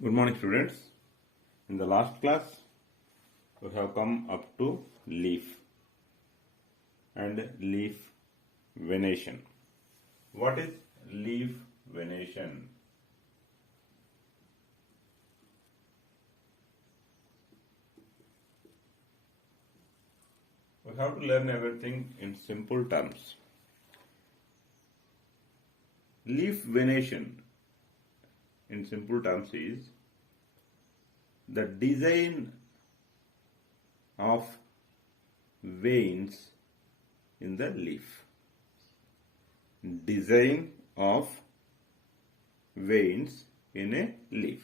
Good morning, students. In the last class, we have come up to leaf and leaf venation. What is leaf venation? We have to learn everything in simple terms. Leaf venation, in simple terms, is the design of veins in the leaf. Design of veins in a leaf.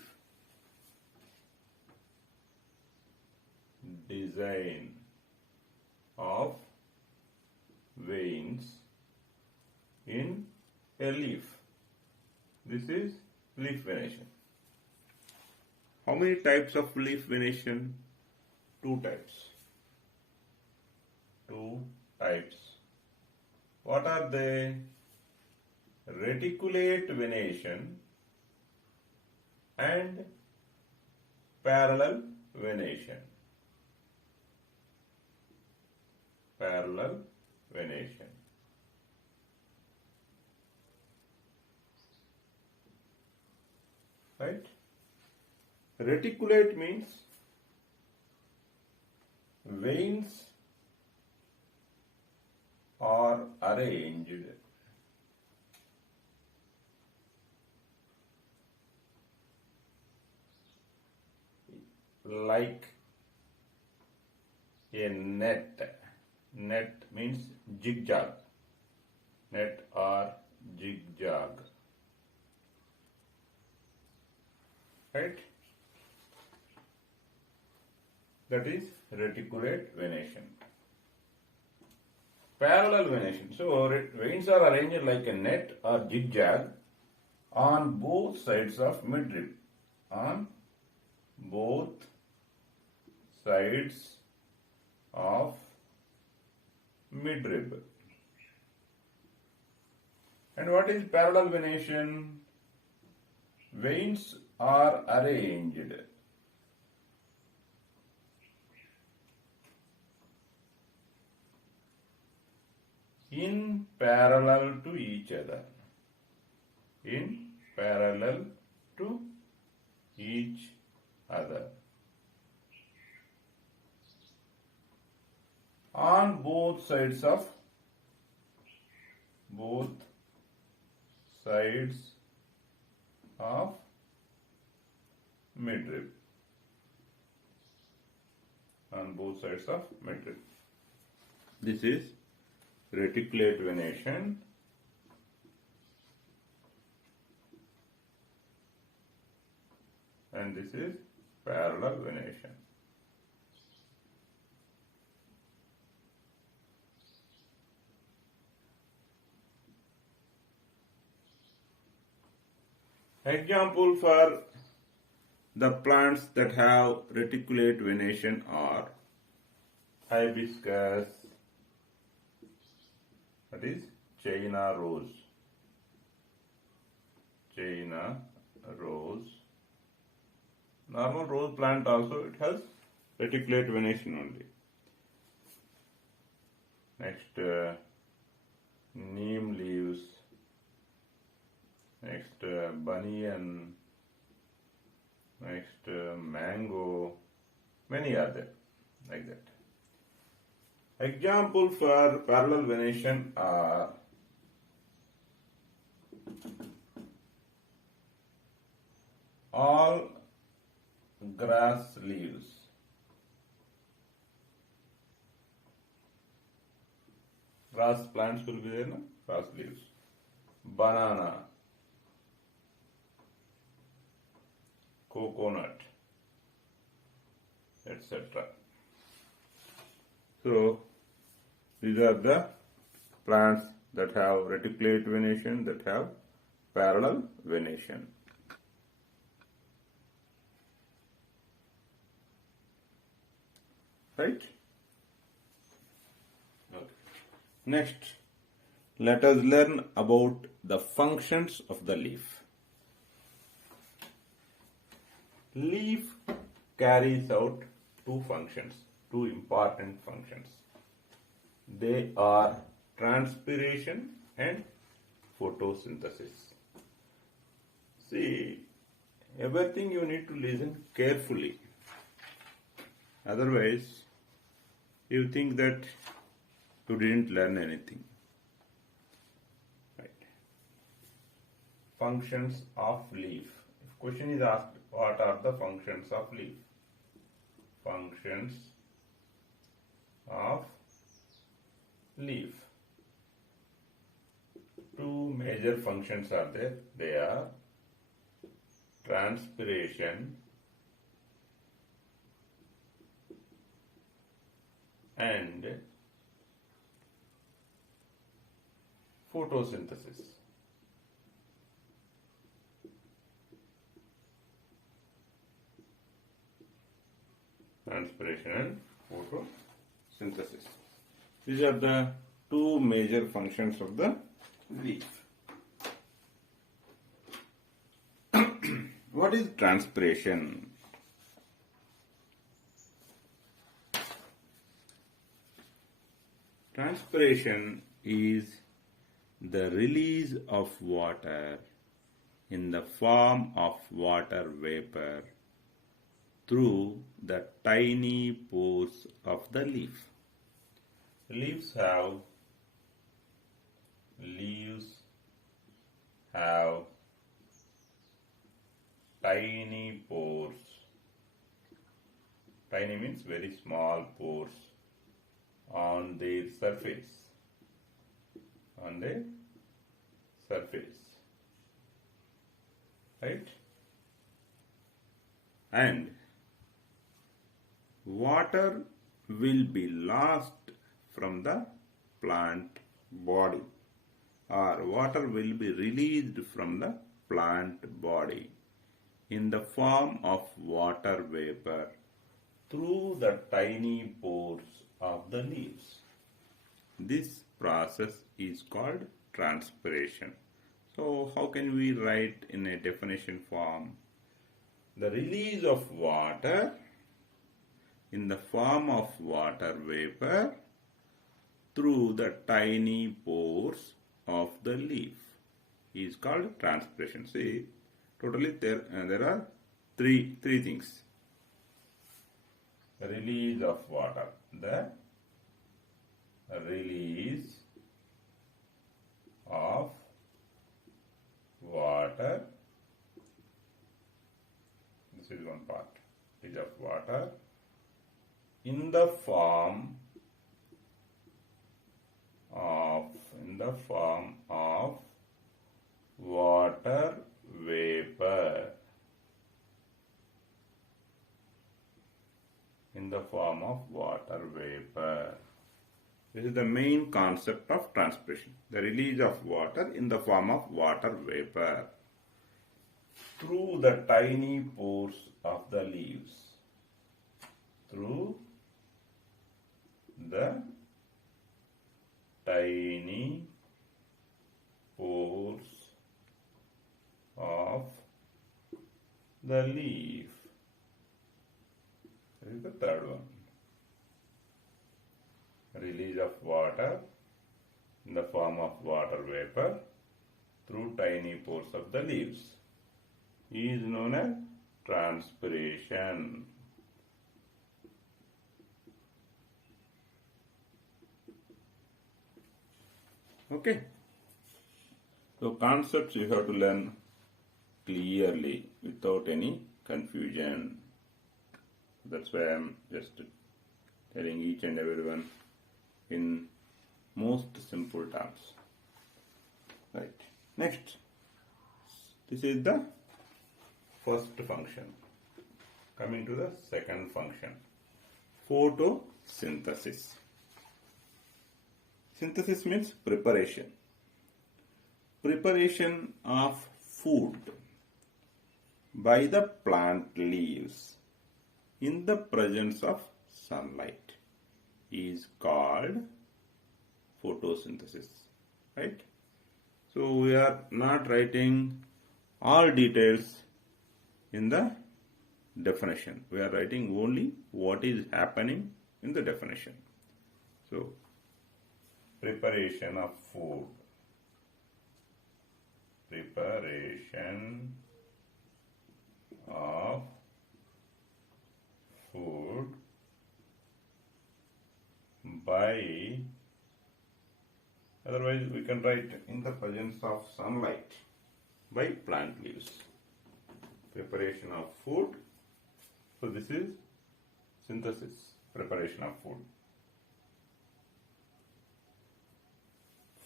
Design of veins in a leaf. This is leaf venation. How many types of leaf venation? Two types. Two types. What are they? Reticulate venation and parallel venation. Parallel venation. Right? Reticulate means veins are arranged like a net. Net means zigzag. Net or zigzag. Right? That is reticulate venation. Parallel venation. So veins are arranged like a net or zigzag on both sides of midrib. On both sides of midrib. And what is parallel venation? Veins are arranged in parallel to each other. In parallel to each other. On both sides of midrib. On both sides of midrib. This is reticulate venation. And this is parallel venation. Example for the plants that have reticulate venation are hibiscus, that is China rose. China rose. Normal rose plant also, it has reticulate venation only. Next, neem leaves. Next, banyan. Next, mango. Many are there, like that. Example for parallel venation are all grass leaves. Grass plants will be there, no? Grass leaves. Banana. Coconut, etc. So, these are the plants that have reticulate venation, that have parallel venation. Right? Okay. Next, let us learn about the functions of the leaf. Leaf carries out two functions, two important functions. They are transpiration and photosynthesis. See, everything you need to listen carefully. Otherwise, you think that you didn't learn anything. Right. Functions of leaf. If question is asked, what are the functions of leaf? Functions of leaf. Two major functions are there. They are transpiration and photosynthesis. Transpiration and photosynthesis. These are the two major functions of the leaf. What is transpiration? Transpiration is the release of water in the form of water vapor through the tiny pores of the leaf. Leaves have tiny pores. Tiny means very small pores on their surface. Right? And water will be lost from the plant body, or water will be released from the plant body in the form of water vapor through the tiny pores of the leaves. This process is called transpiration. So how can we write in a definition form? The release of water in the form of water vapor through the tiny pores of the leaf is called transpiration. See, totally there are three things. Release of water. The release of water. This is one part. Release of water in the form of water vapor. In the form of water vapor. This is the main concept of transpiration. The release of water in the form of water vapor through the tiny pores of the leaves. Through the tiny pores of the leaf. This is the third one. Release of water in the form of water vapor through tiny pores of the leaves is known as transpiration. Okay. So concepts you have to learn clearly without any confusion. That's why I am just telling each and everyone in most simple terms. Right. Next, this is the first function. Coming to the second function, photosynthesis. Synthesis means preparation. Preparation of food by the plant leaves in the presence of sunlight is called photosynthesis. Right? So we are not writing all details in the definition. We are writing only what is happening in the definition. So, preparation of food. Preparation of food by, otherwise we can write in the presence of sunlight, by plant leaves. Preparation of food. So this is synthesis, preparation of food.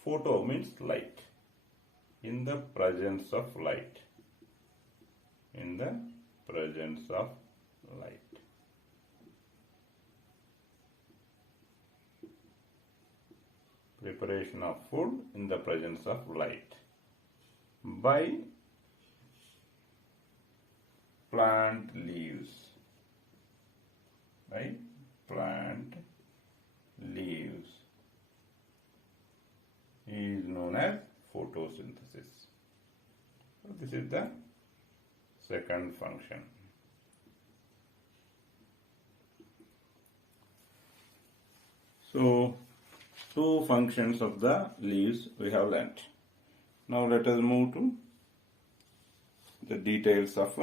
Photo means light. In the presence of light. In the presence of light. Preparation of food in the presence of light. By plant leaves. By plant leaves is known as photosynthesis. So this is the second function. So, two functions of the leaves we have learnt. Now let us move to the details of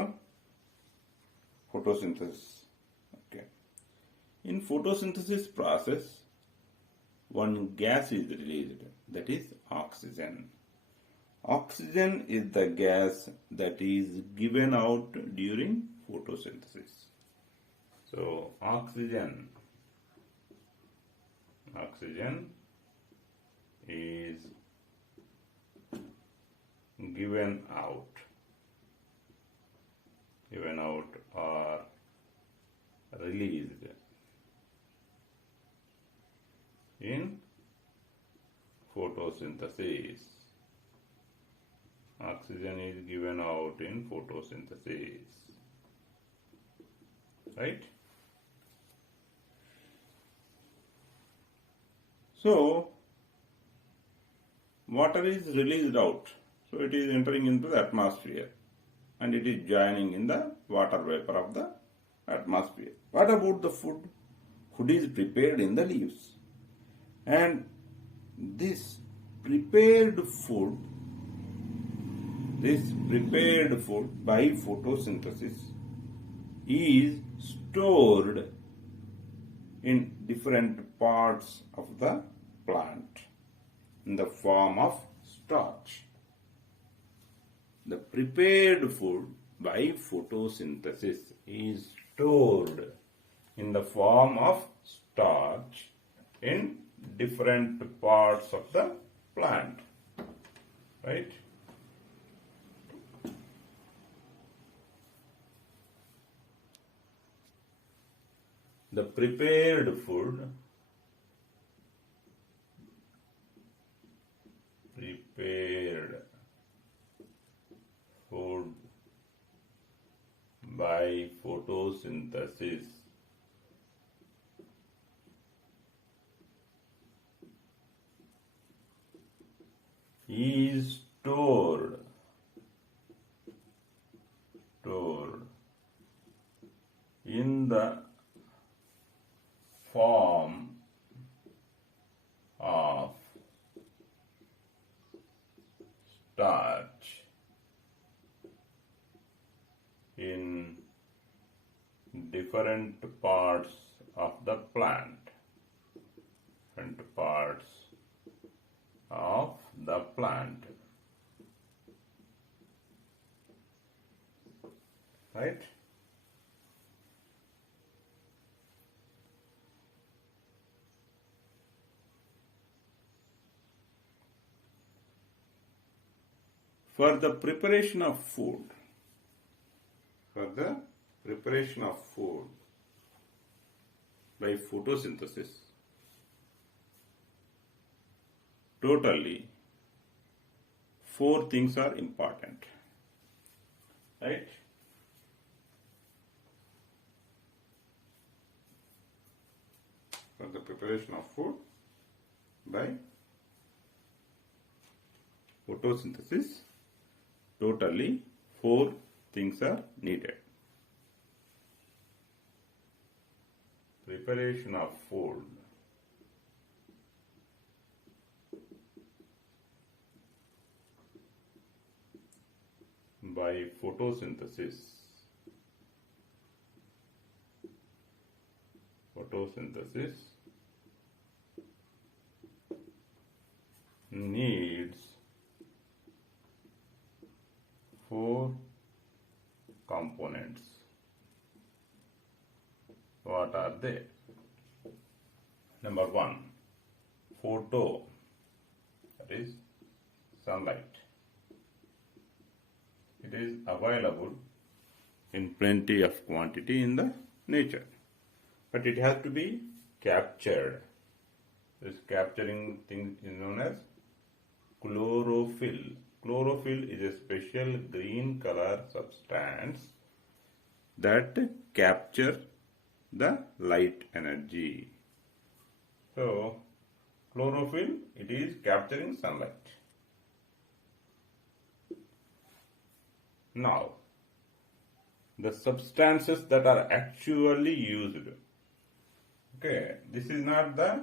photosynthesis. Okay. In photosynthesis process, one gas is released, that is oxygen. Oxygen is the gas that is given out during photosynthesis. So oxygen is given out or released in photosynthesis. Oxygen is given out in photosynthesis, right? So water is released out, so it is entering into the atmosphere and it is joining in the water vapor of the atmosphere. What about the food? Food is prepared in the leaves, and this prepared food by photosynthesis is stored in different parts of the plant in the form of starch. The prepared food by photosynthesis is stored in the form of starch in different parts of the plant, right? The prepared food by photosynthesis is stored in the form of starch in different parts of the plant. Right? For the preparation of food, by photosynthesis, totally 4 things are important, right? For the preparation of food by photosynthesis, totally 4 things are needed. preparation of food by photosynthesis. Photosynthesis needs 4 components. What are they? Number 1, photo, that is sunlight. It is available in plenty of quantity in the nature, but it has to be captured. This capturing thing is known as chlorophyll. Chlorophyll is a special green color substance that capture the light energy. So chlorophyll, it is capturing sunlight. Now, the substances that are actually used. Okay, this is not the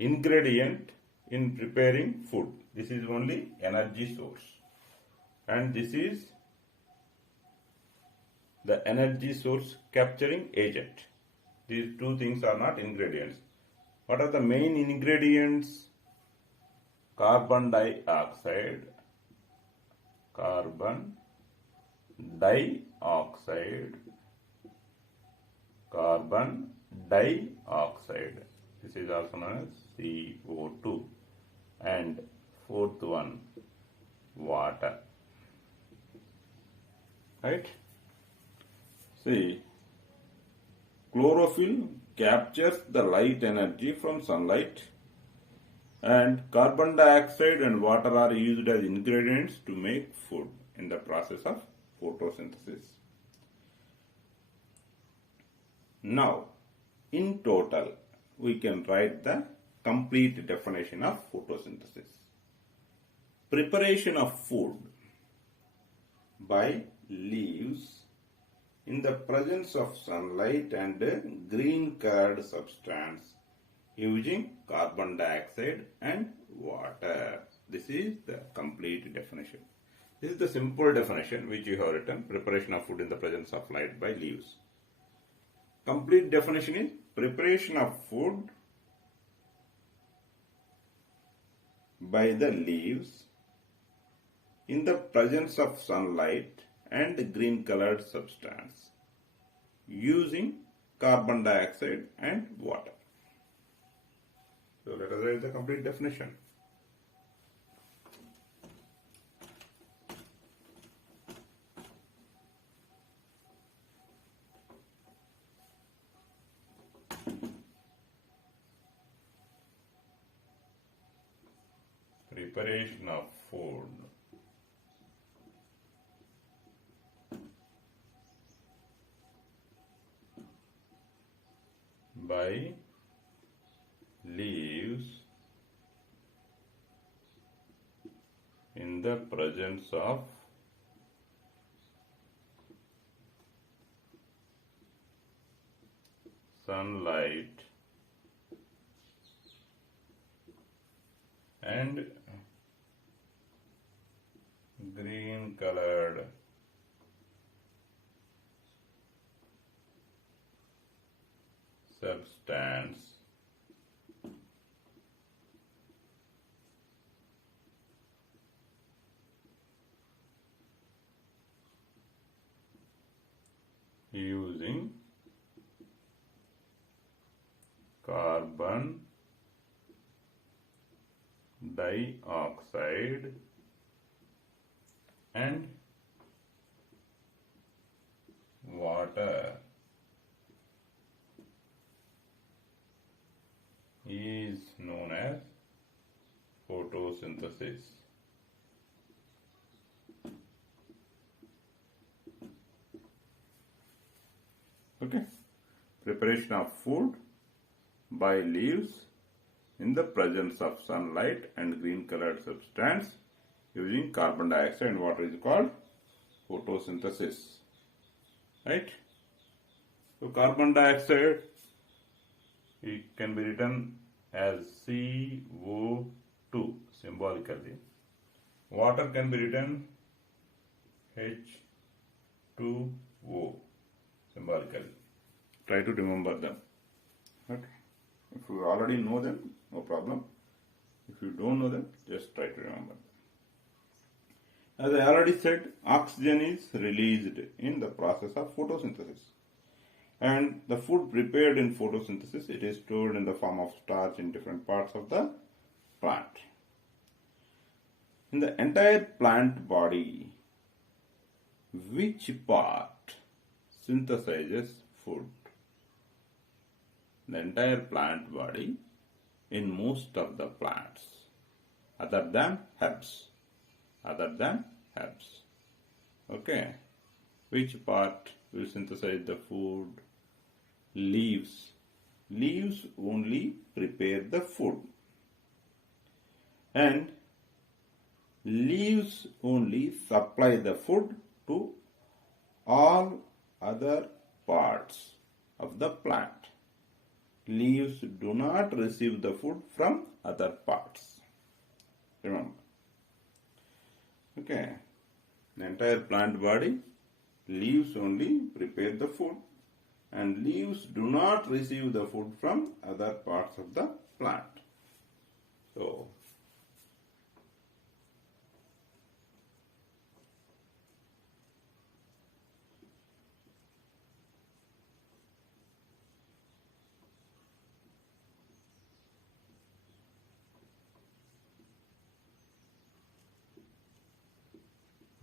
ingredient in preparing food. This is only energy source. And this is the energy source capturing agent. These two things are not ingredients. What are the main ingredients? Carbon dioxide, carbon dioxide, carbon dioxide. This is also known as CO2. And fourth one, water. Right? See, chlorophyll captures the light energy from sunlight, and carbon dioxide and water are used as ingredients to make food in the process of photosynthesis. Now, in total, we can write the complete definition of photosynthesis. Preparation of food by leaves in the presence of sunlight and green colored substance using carbon dioxide and water. This is the complete definition. This is the simple definition which you have written: preparation of food in the presence of light by leaves. Complete definition is preparation of food by the leaves in the presence of sunlight and green colored substance using carbon dioxide and water. So let us write the complete definition. Preparation of food by leaves in the presence of sunlight and green colored substance using carbon dioxide and water is known as photosynthesis. Okay, preparation of food by leaves in the presence of sunlight and green colored substance using carbon dioxide and water is called photosynthesis. Right? So carbon dioxide it can be written as CO2 symbolically. Water can be written H2O symbolically. Try to remember them. Okay. If you already know them, no problem. If you don't know them, just try to remember them. As I already said, oxygen is released in the process of photosynthesis. And the food prepared in photosynthesis, it is stored in the form of starch in different parts of the plant. In the entire plant body, which part synthesizes food? The entire plant body in most of the plants, other than herbs. Okay. Which part will synthesize the food? Leaves. Leaves only prepare the food. And leaves only supply the food to all other parts of the plant. Leaves do not receive the food from other parts. Remember. Okay. The entire plant body, leaves only prepare the food, and leaves do not receive the food from other parts of the plant. So,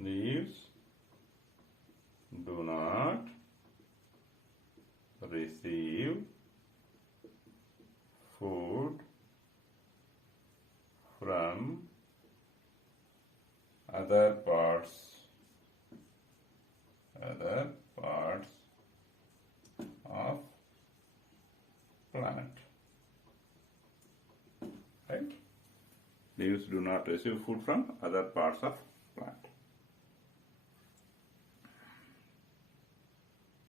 leaves do not receive food from other parts of plant. Right? Leaves do not receive food from other parts of